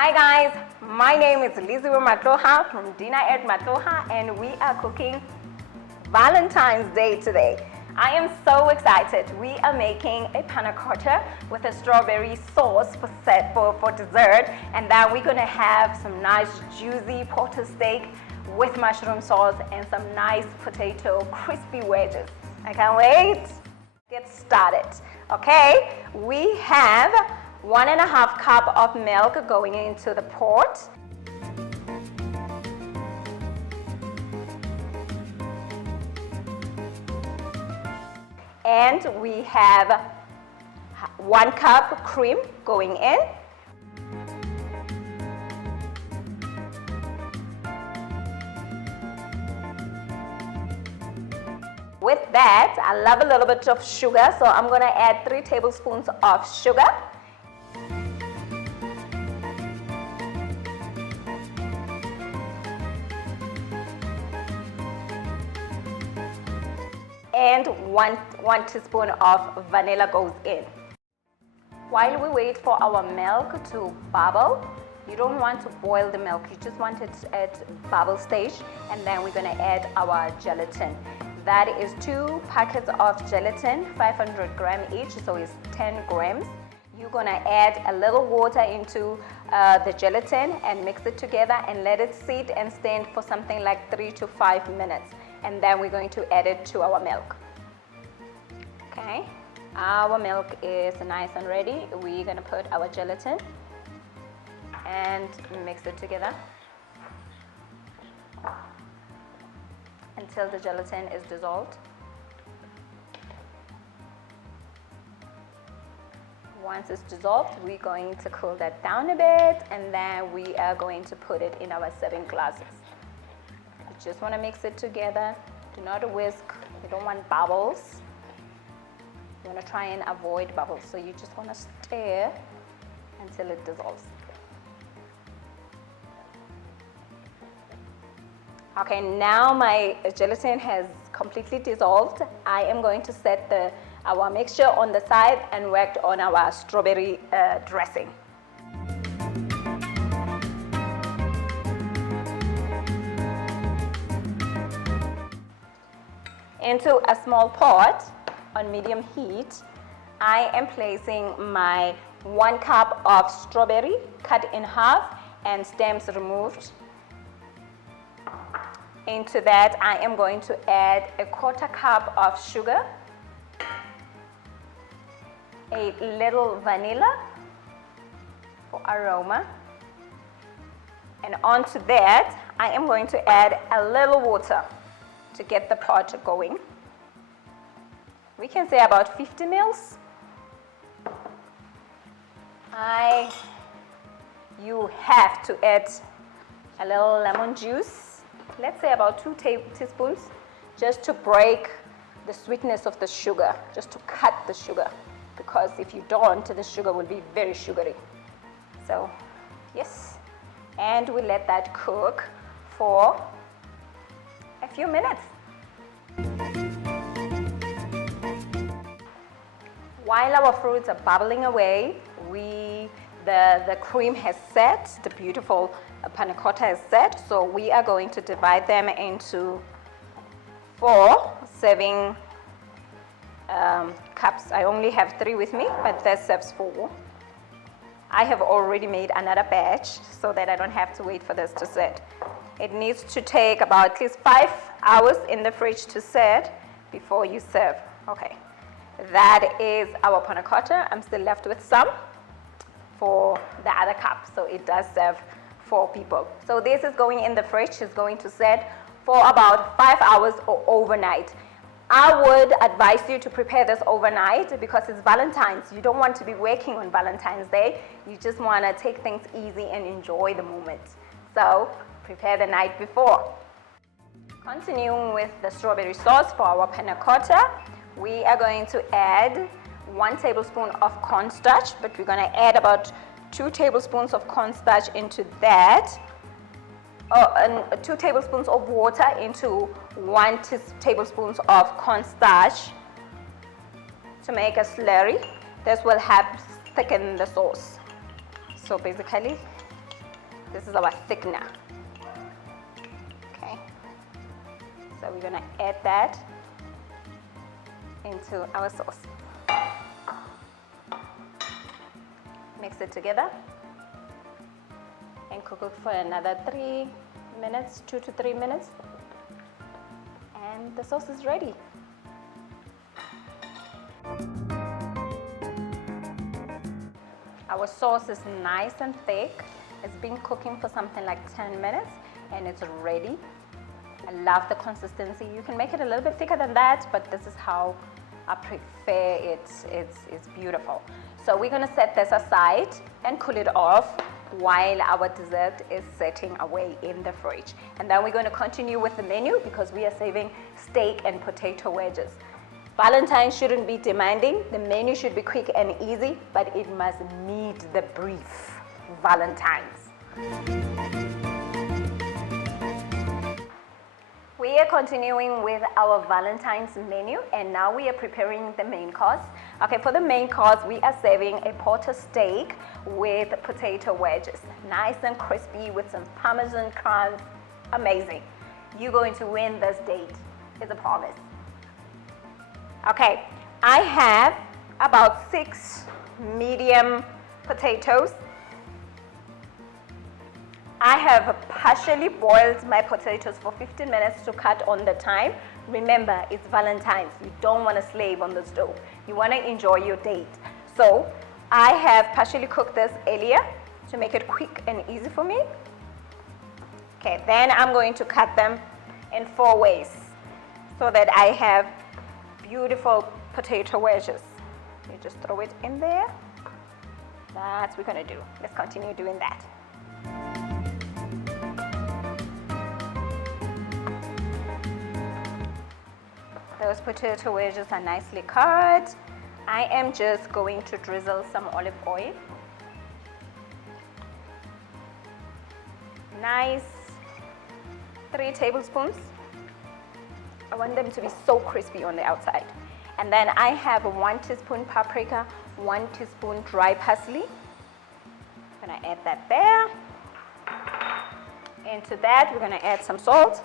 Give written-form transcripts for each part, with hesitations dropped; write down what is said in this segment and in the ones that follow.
Hi guys, my name is Liziwe Matloha from Dinner at Matloha, and we are cooking Valentine's Day today. I am so excited. We are making a Panacotta with a strawberry sauce for dessert, and then we're gonna have some nice juicy porter steak with mushroom sauce and some nice potato crispy wedges. I can't wait. Get started. Okay, we have 1.5 cup of milk going into the pot. And we have 1 cup cream going in. With that, I love a little bit of sugar, so I'm going to add 3 tablespoons of sugar. And one teaspoon of vanilla goes in. While we wait for our milk to bubble, you don't want to boil the milk, you just want it at bubble stage, and then we're going to add our gelatin. That is 2 packets of gelatin, 500 grams each, so it's 10 grams. You're going to add a little water into the gelatin and mix it together and let it sit and stand for something like 3 to 5 minutes. And then we're going to add it to our milk. Okay, our milk is nice and ready. We're going to put our gelatin and mix it together until the gelatin is dissolved. Once it's dissolved, we're going to cool that down a bit, and then we are going to put it in our serving glasses. You just want to mix it together. Do not whisk. You don't want bubbles. You want to try and avoid bubbles. So you just want to stir until it dissolves. Okay, now my gelatin has completely dissolved. I am going to set our mixture on the side and work on our strawberry dressing. Into a small pot on medium heat, I am placing my 1 cup of strawberry cut in half and stems removed. Into that, I am going to add a 1/4 cup of sugar, a little vanilla for aroma, and onto that, I am going to add a little water to get the pot going. We can say about 50 mils. You have to add a little lemon juice. Let's say about 2 teaspoons, just to break the sweetness of the sugar, just to cut the sugar, because if you don't, the sugar will be very sugary. So, yes, and we let that cook for a few minutes. While our fruits are bubbling away, the cream has set, the beautiful panna cotta is set, so we are going to divide them into 4 serving cups. I only have 3 with me, but that serves 4. I have already made another batch so that I don't have to wait for this to set. It needs to take about at least 5 hours in the fridge to set before you serve. Okay, that is our panna cotta. I'm still left with some for the other cup, so it does serve 4 people. So this is going in the fridge. It's going to set for about 5 hours or overnight. I would advise you to prepare this overnight because it's Valentine's. You don't want to be working on Valentine's Day. You just want to take things easy and enjoy the moment. So prepare the night before. Continuing with the strawberry sauce for our panna cotta, we are going to add 1 tablespoon of cornstarch, but we're going to add about 2 tablespoons of cornstarch into that, and 2 tablespoons of water into 1 tablespoon of cornstarch to make a slurry. This will help thicken the sauce. So basically, This is our thickener. Okay. So we're gonna add that into our sauce. Mix it together and cook it for another 3 minutes, 2 to 3 minutes, and the sauce is ready. Our sauce is nice and thick. It's been cooking for something like 10 minutes and it's ready. I love the consistency. You can make it a little bit thicker than that, but this is how I prefer it. It's beautiful. So we're gonna set this aside and cool it off while our dessert is setting away in the fridge. And then we're gonna continue with the menu because we are saving steak and potato wedges. Valentine's shouldn't be demanding. The menu should be quick and easy, but it must meet the brief. Valentine's. We are continuing with our Valentine's menu, and now we are preparing the main course. Okay, for the main course, we are serving a porter steak with potato wedges. Nice and crispy with some Parmesan crumbs. Amazing. You're going to win this date. It's a promise. Okay, I have about 6 medium potatoes. I have partially boiled my potatoes for 15 minutes to cut on the time. Remember, it's Valentine's. You don't want to slave on the stove. You want to enjoy your date. So I have partially cooked this earlier to make it quick and easy for me. Okay, then I'm going to cut them in 4 ways so that I have beautiful potato wedges. You just throw it in there. That's what we're going to do. Let's continue doing that. Those potato wedges are nicely cut. I am just going to drizzle some olive oil. Nice 3 tablespoons. I want them to be so crispy on the outside. And then I have 1 teaspoon paprika, 1 teaspoon dry parsley. I'm gonna add that there. Into that, we're gonna add some salt,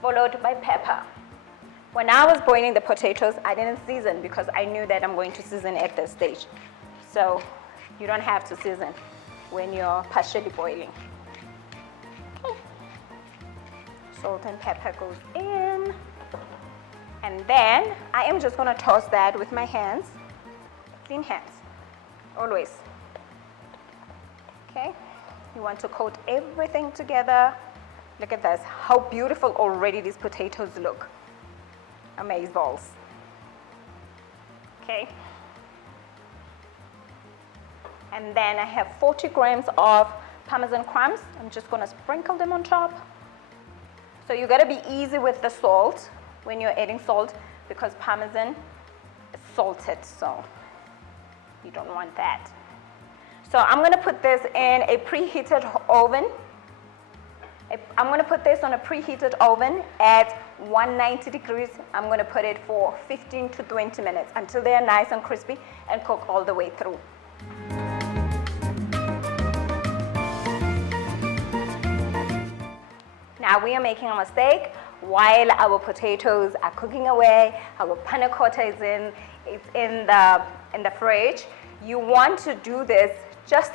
followed by pepper. When I was boiling the potatoes, I didn't season because I knew that I'm going to season at this stage. So you don't have to season when you're partially boiling. Okay. Salt and pepper goes in. And then I am just gonna toss that with my hands, clean hands, always. Okay, you want to coat everything together. Look at this, how beautiful already these potatoes look. Amaze balls. Okay. And then I have 40 grams of Parmesan crumbs. I'm just gonna sprinkle them on top. So you gotta be easy with the salt when you're adding salt because Parmesan is salted, so you don't want that. So I'm gonna put this in a preheated oven. I'm going to put this on a preheated oven at 190 degrees. I'm going to put it for 15 to 20 minutes until they are nice and crispy and cook all the way through. Now we are making our steak while our potatoes are cooking away. Our Panacotta is in the fridge. You want to do this just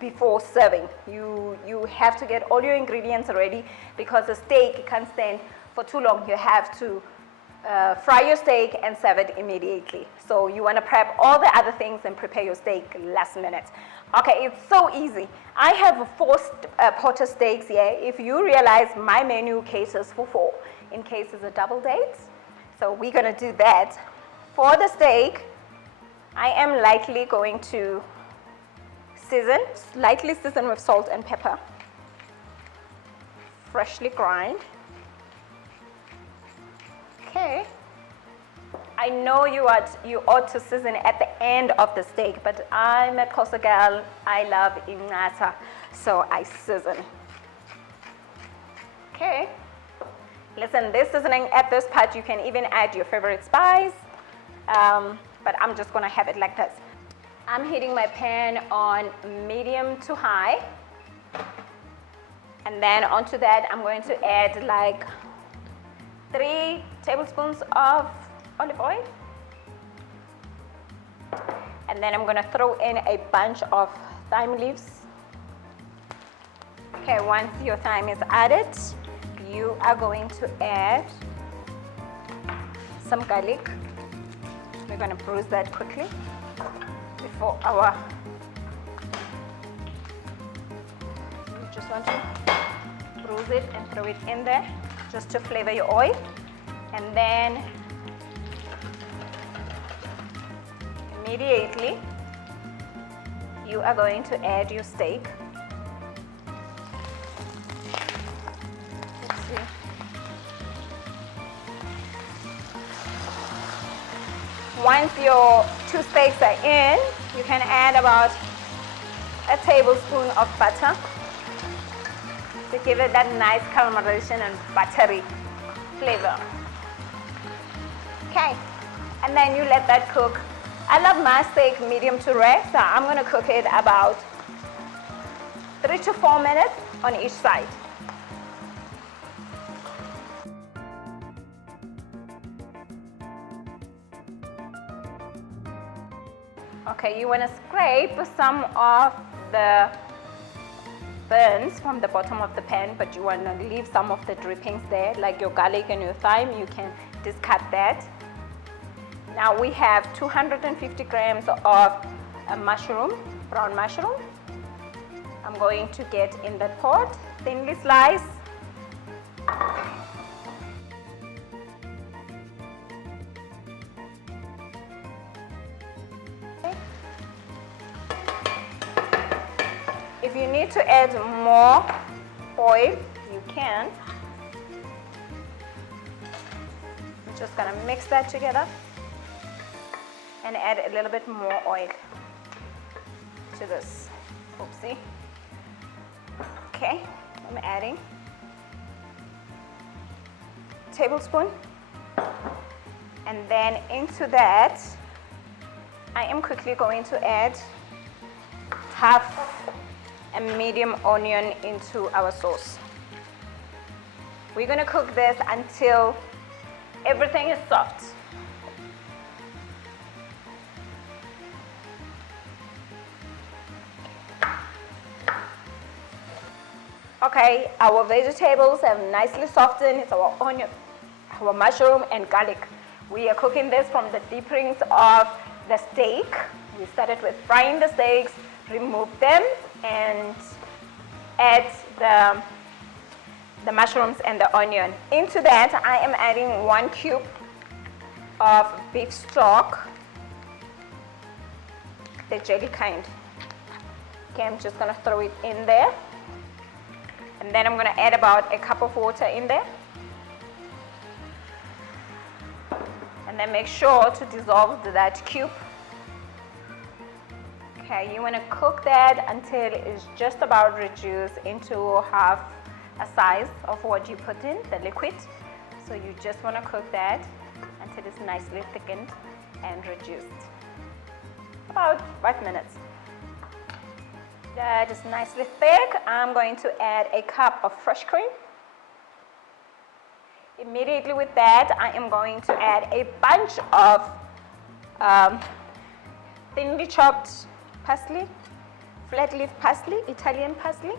before serving. You have to get all your ingredients ready because the steak can't stand for too long. You have to fry your steak and serve it immediately. So you want to prep all the other things and prepare your steak last minute. Okay, it's so easy. I have 4 porter steaks here. If you realize my menu caters for 4 in case it's a double date. So we're going to do that. For the steak, I am lightly going to lightly season with salt and pepper. Freshly grind. Okay. I know you ought to season at the end of the steak, but I'm a Costa girl. I love inata, so I season. Okay. Listen, this seasoning at this part, you can even add your favorite spice, but I'm just gonna have it like this. I'm heating my pan on medium to high. And then onto that, I'm going to add like 3 tablespoons of olive oil. And then I'm going to throw in a bunch of thyme leaves. Okay, once your thyme is added, you are going to add some garlic. We're going to bruise that quickly before our... You just want to bruise it and throw it in there just to flavor your oil. And then immediately you are going to add your steak. Let's see. Once your 2 steaks are in, you can add about a tablespoon of butter to give it that nice caramelization and buttery flavor. Okay, and then you let that cook. I love my steak medium to rare, so I'm going to cook it about 3 to 4 minutes on each side. Okay, you want to scrape some of the burns from the bottom of the pan, but you want to leave some of the drippings there, like your garlic and your thyme. You can discard that. Now we have 250 grams of a mushroom, brown mushroom. I'm going to get in that pot, thinly sliced. If you need to add more oil, you can. I'm just gonna mix that together and add a little bit more oil to this. Oopsie. Okay, I'm adding a tablespoon, and then into that I am quickly going to add half a medium onion into our sauce. We're going to cook this until everything is soft. Okay, our vegetables have nicely softened. It's our onion, our mushroom and garlic. We are cooking this from the deep rings of the steak. We started with frying the steaks, remove them, and add the mushrooms and the onion. Into that, I am adding 1 cube of beef stock, the jelly kind. Okay, I'm just gonna throw it in there. And then I'm gonna add about a cup of water in there. And then make sure to dissolve that cube. Okay, you want to cook that until it's just about reduced into half a size of what you put in, the liquid. So you just want to cook that until it's nicely thickened and reduced. About 5 minutes. That is nicely thick. I'm going to add a cup of fresh cream. Immediately with that, I am going to add a bunch of thinly chopped parsley, flat leaf parsley, Italian parsley.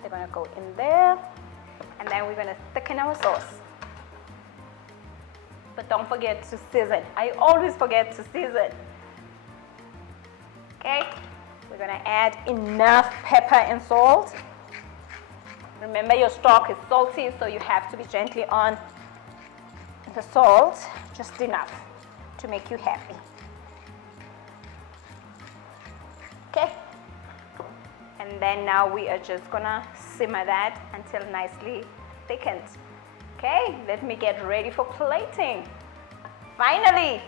They're gonna go in there, and then we're gonna thicken our sauce. But don't forget to season. I always forget to season. Okay, we're gonna add enough pepper and salt. Remember, your stock is salty, so you have to be gently on the salt, just enough to make you happy. Okay, and then now we are just gonna simmer that until nicely thickened. Okay, let me get ready for plating. Finally.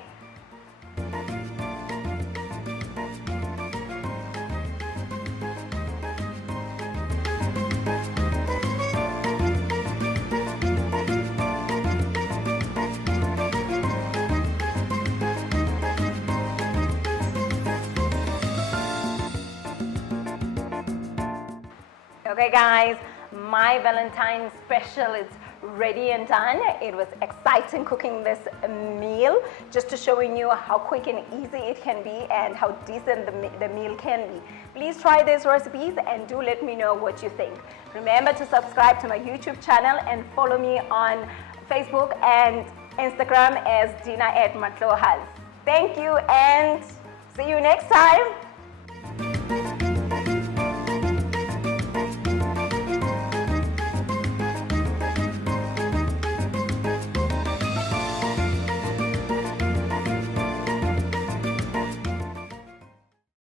Okay guys, my Valentine's special is ready and done. It was exciting cooking this meal, just to showing you how quick and easy it can be and how decent the meal can be. Please try these recipes and do let me know what you think. Remember to subscribe to my YouTube channel and follow me on Facebook and Instagram as Dina@Matlohas. Thank you and see you next time.